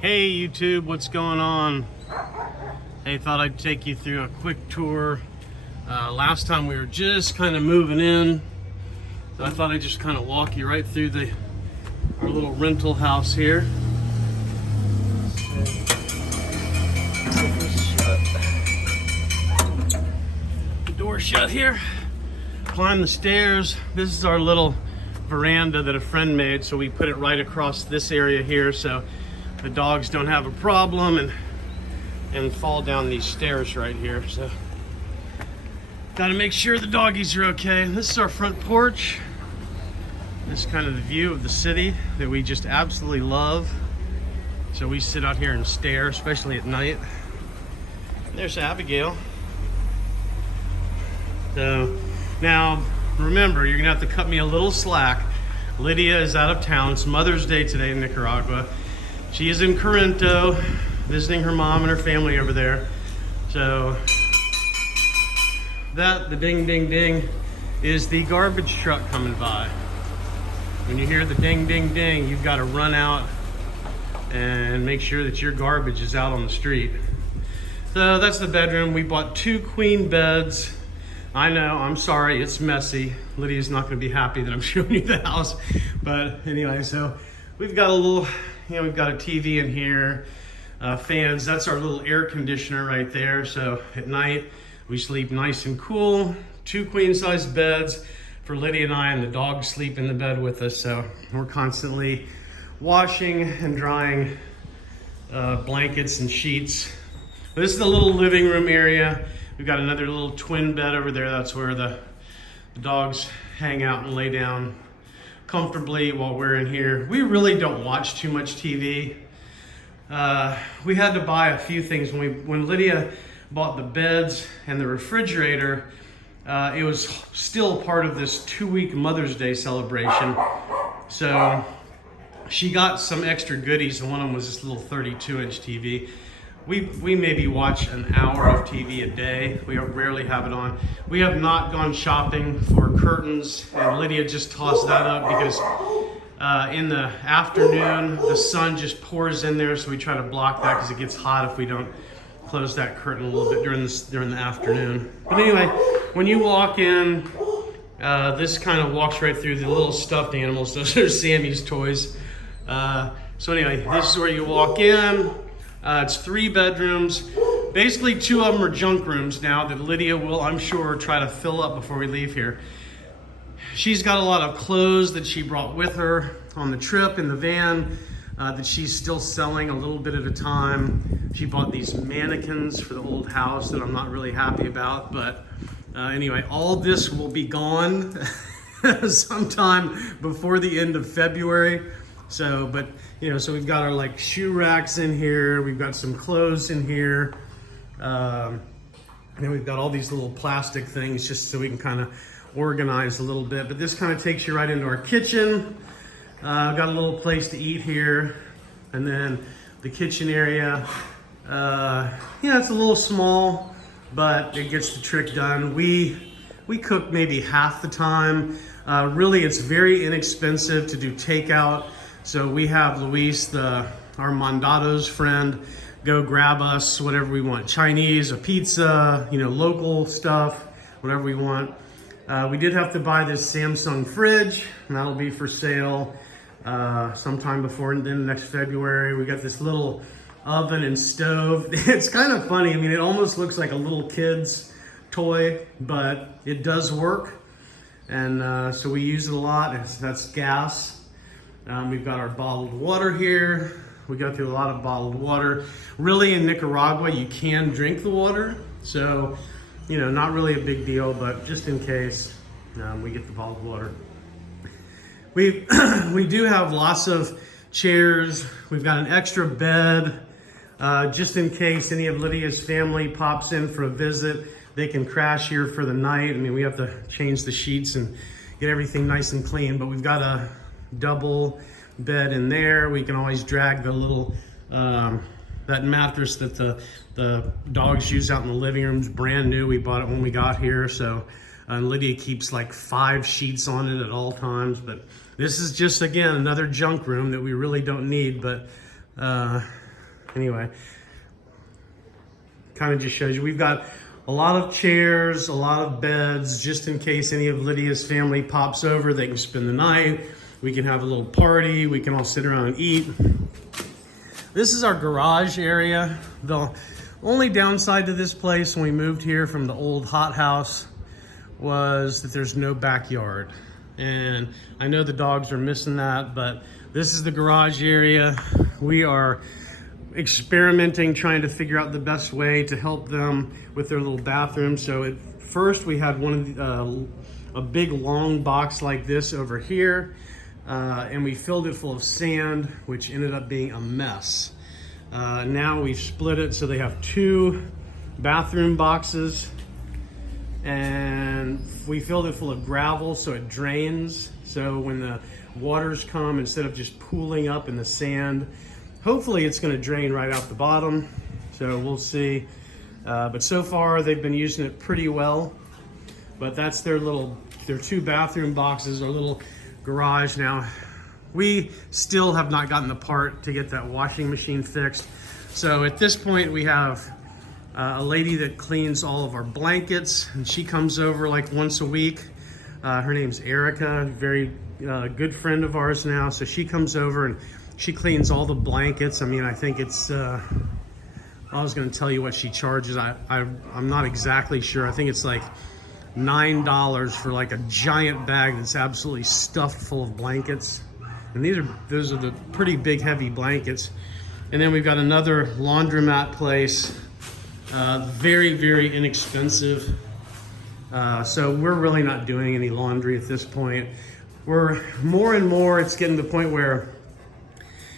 Hey YouTube, what's going on? Hey, thought I'd take you through a quick tour. Last time we were just kind of moving in, so I thought I'd just kind of walk you right through our little rental house here. The door shut here. Climb the stairs. This is our little veranda that a friend made, so we put it right across this area here so the dogs don't have a problem and fall down these stairs right here. So gotta make sure the doggies are okay. This is our front porch. This is kind of the view of the city that we just absolutely love. So we sit out here and stare, especially at night. There's Abigail. So now remember, you're gonna have to cut me a little slack. Lydia is out of town. It's Mother's Day today in Nicaragua. She is in Corinto visiting her mom and her family over there. So the ding ding ding is the garbage truck coming by. When you hear the ding ding ding, you've got to run out and make sure that your garbage is out on the street. So that's the bedroom. We bought 2 queen beds. I know, I'm sorry, it's messy. Lydia's not gonna be happy that I'm showing you the house. But anyway, so we've got a little, we've got a TV in here, fans. That's our little air conditioner right there. So at night, we sleep nice and cool. 2 queen size beds for Lydia and I, and the dogs sleep in the bed with us. So we're constantly washing and drying blankets and sheets. This is the little living room area. We've got another little twin bed over there. That's where the dogs hang out and lay down comfortably while we're in here. We really don't watch too much TV. We had to buy a few things. When Lydia bought the beds and the refrigerator, it was still part of this 2-week Mother's Day celebration. So she got some extra goodies, and one of them was this little 32-inch TV. We maybe watch an hour of TV a day. We rarely have it on. We have not gone shopping for curtains, and Lydia just tossed that up because in the afternoon, the sun just pours in there, so we try to block that because it gets hot if we don't close that curtain a little bit during the afternoon. But anyway, when you walk in, this kind of walks right through the little stuffed animals. Those are Sammy's toys. So anyway, this is where you walk in. It's 3 bedrooms. Basically 2 of them are junk rooms now that Lydia will, I'm sure, try to fill up before we leave here. She's got a lot of clothes that she brought with her on the trip in the van that she's still selling a little bit at a time. She bought these mannequins for the old house that I'm not really happy about, but anyway, all this will be gone sometime before the end of February. So, but so we've got our shoe racks in here. We've got some clothes in here. And we've got all these little plastic things just so we can kind of organize a little bit. But this kind of takes you right into our kitchen. I've got a little place to eat here. And then the kitchen area. It's a little small, but it gets the trick done. We cook maybe half the time. Really, it's very inexpensive to do takeout. So we have Luis, our Mandados friend, go grab us whatever we want. Chinese, a pizza, local stuff, whatever we want. We did have to buy this Samsung fridge, and that'll be for sale sometime before then next February. We got this little oven and stove. It's kind of funny. I mean, it almost looks like a little kid's toy, but it does work. And so we use it a lot. That's gas. We've got our bottled water here. We go through a lot of bottled water. Really, in Nicaragua, you can drink the water. So, not really a big deal, but just in case, we get the bottled water. We do have lots of chairs. We've got an extra bed, just in case any of Lydia's family pops in for a visit. They can crash here for the night. I mean, we have to change the sheets and get everything nice and clean, but we've got a double bed in there. We can always drag the little that mattress that the dogs use out in the living room is brand new. We bought it when we got here, so And Lydia keeps like 5 sheets on it at all times. But this is just, again, another junk room that we really don't need. But anyway, kind of just shows you. We've got a lot of chairs, a lot of beds, just in case any of Lydia's family pops over, they can spend the night. We can have a little party. We can all sit around and eat. This is our garage area. The only downside to this place when we moved here from the old hothouse was that there's no backyard. And I know the dogs are missing that, but this is the garage area. We are experimenting, trying to figure out the best way to help them with their little bathroom. So at first we had one of a big long box like this over here, and we filled it full of sand, which ended up being a mess. Now we've split it so they have 2 bathroom boxes, and we filled it full of gravel so it drains. So when the waters come, instead of just pooling up in the sand, hopefully it's going to drain right out the bottom. So we'll see. But so far they've been using it pretty well. But that's their 2 bathroom boxes, our little garage. Now, we still have not gotten the part to get that washing machine fixed. So at this point we have a lady that cleans all of our blankets, and she comes over like once a week. Her name's Erica, very good friend of ours now. So she comes over and she cleans all the blankets. I mean, I think it's, I was gonna tell you what she charges. I'm not exactly sure. I think it's like $9 for like a giant bag that's absolutely stuffed full of blankets. And those are the pretty big, heavy blankets. And then we've got another laundromat place, very, very inexpensive. So we're really not doing any laundry at this point. We're more and more, it's getting to the point where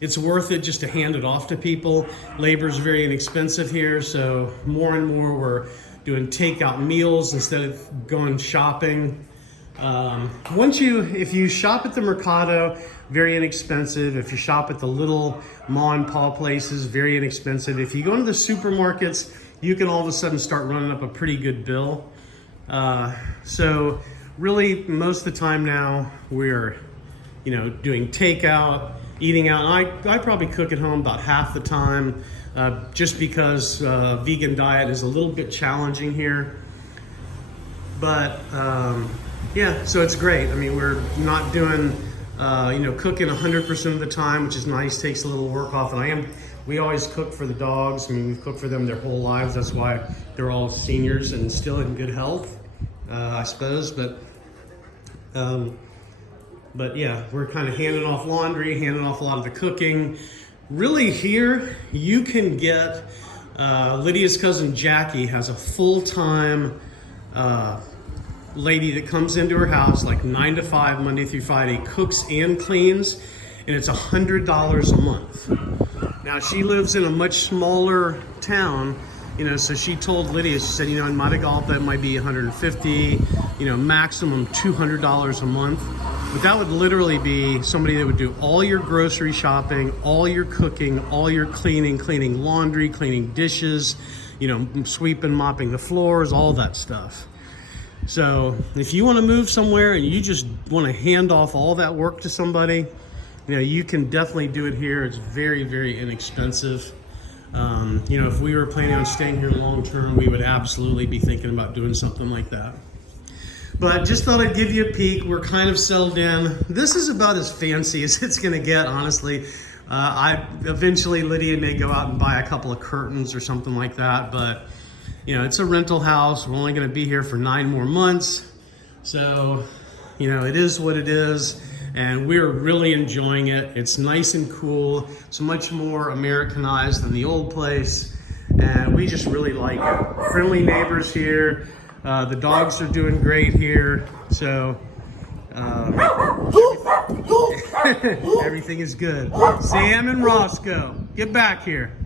it's worth it just to hand it off to people. Labor is very inexpensive here, so more and more we're doing takeout meals instead of going shopping. If you shop at the Mercado, very inexpensive. If you shop at the little ma and pa places, very inexpensive. If you go into the supermarkets, you can all of a sudden start running up a pretty good bill. So really, most of the time now, we're doing takeout, eating out. I probably cook at home about half the time, just because vegan diet is a little bit challenging here. But yeah, so it's great. I mean, we're not doing cooking 100% of the time, which is nice. Takes a little work off. And we always cook for the dogs. I mean, we've cooked for them their whole lives. That's why they're all seniors and still in good health, I suppose. But yeah, we're kind of handing off laundry, handing off a lot of the cooking. Really here, you can get, Lydia's cousin Jackie has a full-time lady that comes into her house like 9 to 5, Monday through Friday, cooks and cleans, and it's $100 a month. Now she lives in a much smaller town, so she told Lydia, she said, in Matagalpa it might be 150, maximum $200 a month. But that would literally be somebody that would do all your grocery shopping, all your cooking, all your cleaning laundry, cleaning dishes, sweeping, mopping the floors, all that stuff. So if you want to move somewhere and you just want to hand off all that work to somebody, you can definitely do it here. It's very, very inexpensive. If we were planning on staying here long term, we would absolutely be thinking about doing something like that. But just thought I'd give you a peek. We're kind of settled in. This is about as fancy as it's gonna get, honestly. Eventually Lydia may go out and buy a couple of curtains or something like that, but it's a rental house. We're only gonna be here for 9 more months. So, it is what it is. And we're really enjoying it. It's nice and cool. It's much more Americanized than the old place. And we just really like it. Friendly neighbors here. The dogs are doing great here. So everything is good. Sam and Roscoe, get back here.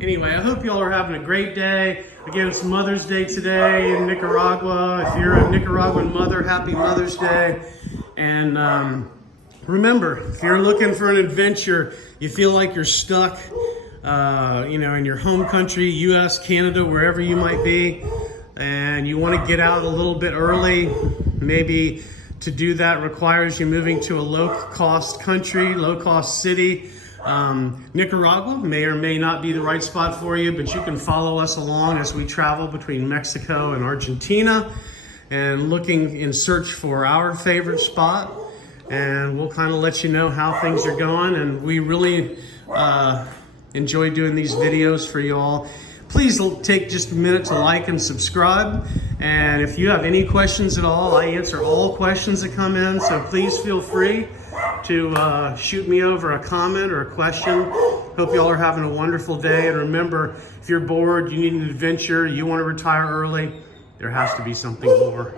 Anyway, I hope y'all are having a great day. Again, it's Mother's Day today in Nicaragua. If you're a Nicaraguan mother, happy Mother's Day. And remember, if you're looking for an adventure, you feel like you're stuck, in your home country, US, Canada, wherever you might be, and you want to get out a little bit early, maybe to do that requires you moving to a low-cost country, low-cost city. Nicaragua may or may not be the right spot for you, but you can follow us along as we travel between Mexico and Argentina and looking in search for our favorite spot. And we'll kind of let you know how things are going. And we really enjoy doing these videos for you all. Please take just a minute to like and subscribe. And if you have any questions at all, I answer all questions that come in. So please feel free to shoot me over a comment or a question. Hope you all are having a wonderful day. And remember, if you're bored, you need an adventure, you want to retire early, there has to be something more.